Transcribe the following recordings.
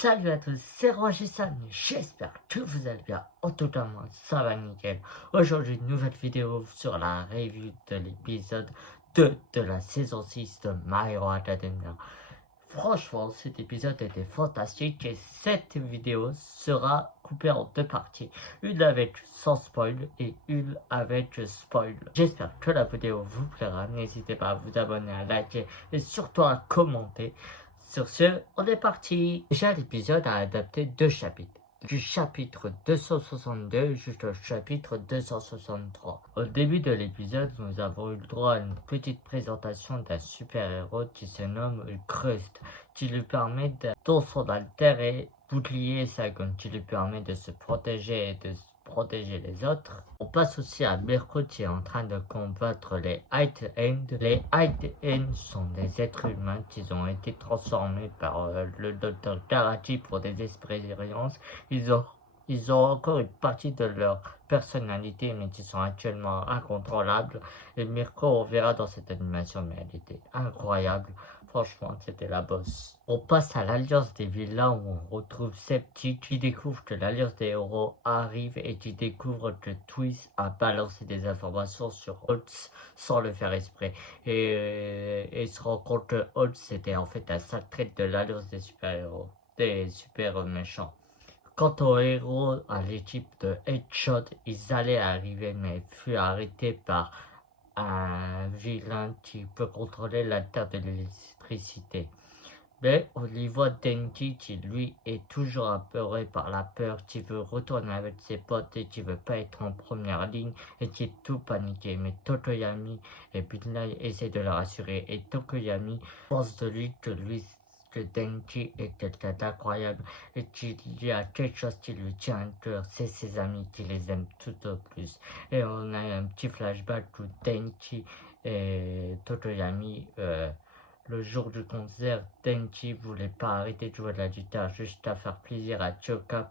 Salut à tous, c'est Roger Sam, j'espère que vous allez bien. En tout cas, moi, ça va nickel. Aujourd'hui, une nouvelle vidéo sur la review de l'épisode 2 de la saison 6 de My Hero Academia. Franchement, cet épisode était fantastique et cette vidéo sera coupée en deux parties. Une avec sans spoil et une avec spoil. J'espère que la vidéo vous plaira. N'hésitez pas à vous abonner, à liker et surtout à commenter. Sur ce, on est parti. Déjà, l'épisode a adapté deux chapitres. Du chapitre 262 jusqu'au chapitre 263. Au début de l'épisode, nous avons eu le droit à une petite présentation d'un super-héros qui se nomme Crust, qui lui permet dont son alter est bouclier Sagon, qui lui permet de se protéger et de protéger les autres. On passe aussi à Mirko qui est en train de combattre les White End. Les White End sont des êtres humains qui ont été transformés par le docteur Karachi pour des expériences. Ils ont encore une partie de leur personnalité, mais qui sont actuellement incontrôlables. Et Mirko, on verra dans cette animation, mais elle était incroyable. Franchement, c'était la bosse. On passe à l'Alliance des Villains où on retrouve Septic qui découvre que l'Alliance des Héros arrive et qui découvre que Twist a balancé des informations sur Holtz sans le faire exprès. Et se rend compte que Holtz était en fait un sale trait de l'Alliance des super-héros, des super méchants. Quant aux héros, à l'équipe de Headshot, ils allaient arriver mais furent arrêtés par un vilain qui peut contrôler la terre de l'électricité. Mais on y voit Denji qui lui est toujours apeuré par la peur, qui veut retourner avec ses potes et qui veut pas être en première ligne et qui est tout paniqué. Mais Tokoyami et Midnight essaient de le rassurer et Tokoyami pense de lui que Denji est quelqu'un d'incroyable et qu'il y a quelque chose qui lui tient à cœur, c'est ses amis qui les aiment tout au plus. Et on a un petit flashback où Denji et Tokoyami le jour du concert, Denji voulait pas arrêter de jouer de la guitare juste à faire plaisir à Choka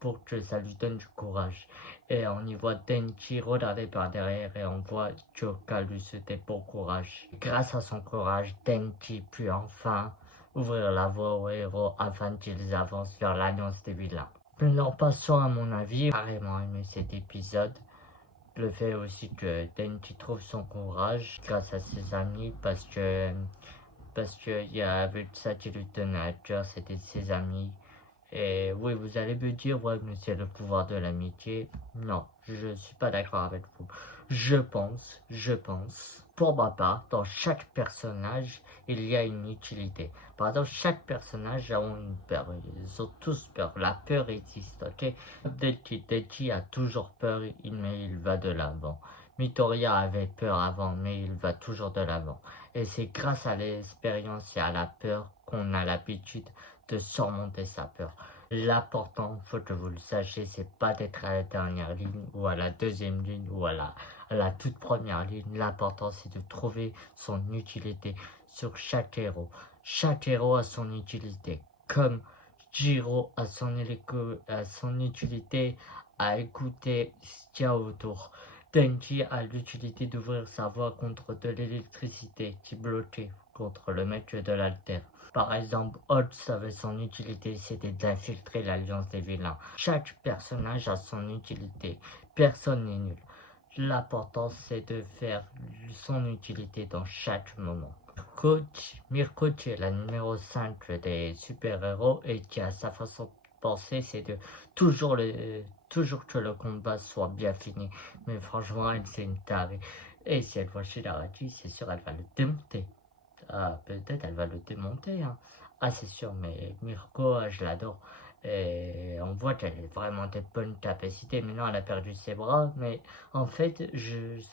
pour que ça lui donne du courage. Et on y voit Denji regarder par derrière et on voit Choka lui souhaiter bon courage. Grâce à son courage, Denji peut enfin ouvrir la voie aux héros afin qu'ils avancent vers l'Alliance des Villains. Maintenant passons à mon avis, j'ai carrément aimé cet épisode. Le fait aussi que Denji trouve son courage grâce à ses amis parce qu'il y avait ça qui lui tenait à cœur, c'était ses amis. Et oui, vous allez me dire, ouais, mais c'est le pouvoir de l'amitié. Non, je suis pas d'accord avec vous. Je pense, pour ma part, dans chaque personnage, il y a une utilité. Par exemple, chaque personnage a une peur. Ils ont tous peur. La peur existe, ok? Denji a toujours peur, mais il va de l'avant. Midoriya avait peur avant, mais il va toujours de l'avant. Et c'est grâce à l'expérience et à la peur qu'on a l'habitude de surmonter sa peur. L'important, faut que vous le sachiez, c'est pas d'être à la dernière ligne ou à la deuxième ligne ou à la toute première ligne. L'important, c'est de trouver son utilité sur chaque héros. Chaque héros a son utilité. Comme Jiro a son utilité à écouter ce qu'il y a autour. Denji a l'utilité d'ouvrir sa voie contre de l'électricité qui bloquait contre le maître de l'alter. Par exemple, Holtz avait son utilité, c'était d'infiltrer l'Alliance des Villains. Chaque personnage a son utilité, personne n'est nul. L'important c'est de faire son utilité dans chaque moment. Mirko qui est la numéro 5 des super-héros et qui a sa façon de penser, c'est de toujours que le combat soit bien fini. Mais franchement, elle c'est une tarée. Et si elle voit Shigaraki, c'est sûr elle va le démonter. Ah, peut-être elle va le démonter, hein. Ah, c'est sûr, mais Mirko, je l'adore. Et on voit qu'elle a vraiment de bonnes capacités. Maintenant, elle a perdu ses bras, mais en fait,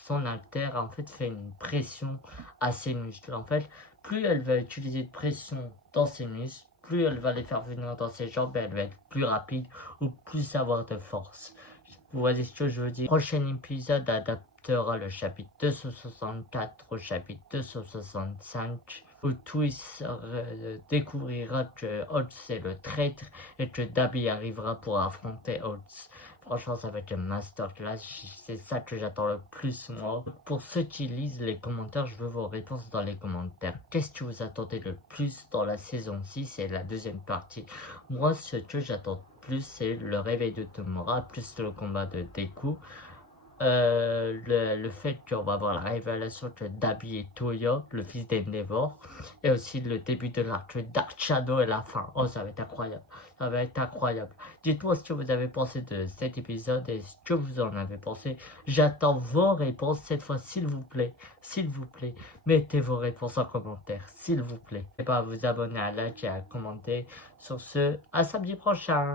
son alter en fait fait une pression à ses muscles. En fait, plus elle va utiliser de pression dans ses muscles, plus elle va les faire venir dans ses jambes, et elle va être plus rapide ou plus avoir de force. Vous voyez ce que je veux dire? Prochain épisode adaptera le chapitre 264 au chapitre 265 où Twist découvrira que Holtz est le traître et que Dabi arrivera pour affronter Holtz. franchement, ça va être un masterclass. C'est ça que j'attends le plus, moi. Pour ceux qui lisent les commentaires, je veux vos réponses dans les commentaires. Qu'est-ce que vous attendez le plus dans la saison 6 et la deuxième partie? Moi, ce que j'attends plus, c'est le réveil de Tomura, plus le combat de Deku. Le fait qu'on va avoir la révélation que Dabi est Toya, le fils d'Endeavor, et aussi le début de l'arc Dark Shadow et la fin. Oh, ça va être incroyable. Ça va être incroyable. Dites-moi ce que vous avez pensé de cet épisode et ce que vous en avez pensé. J'attends vos réponses cette fois, s'il vous plaît. S'il vous plaît, mettez vos réponses en commentaire, s'il vous plaît. Et pas à vous abonner, à liker et à commenter. Sur ce, à samedi prochain.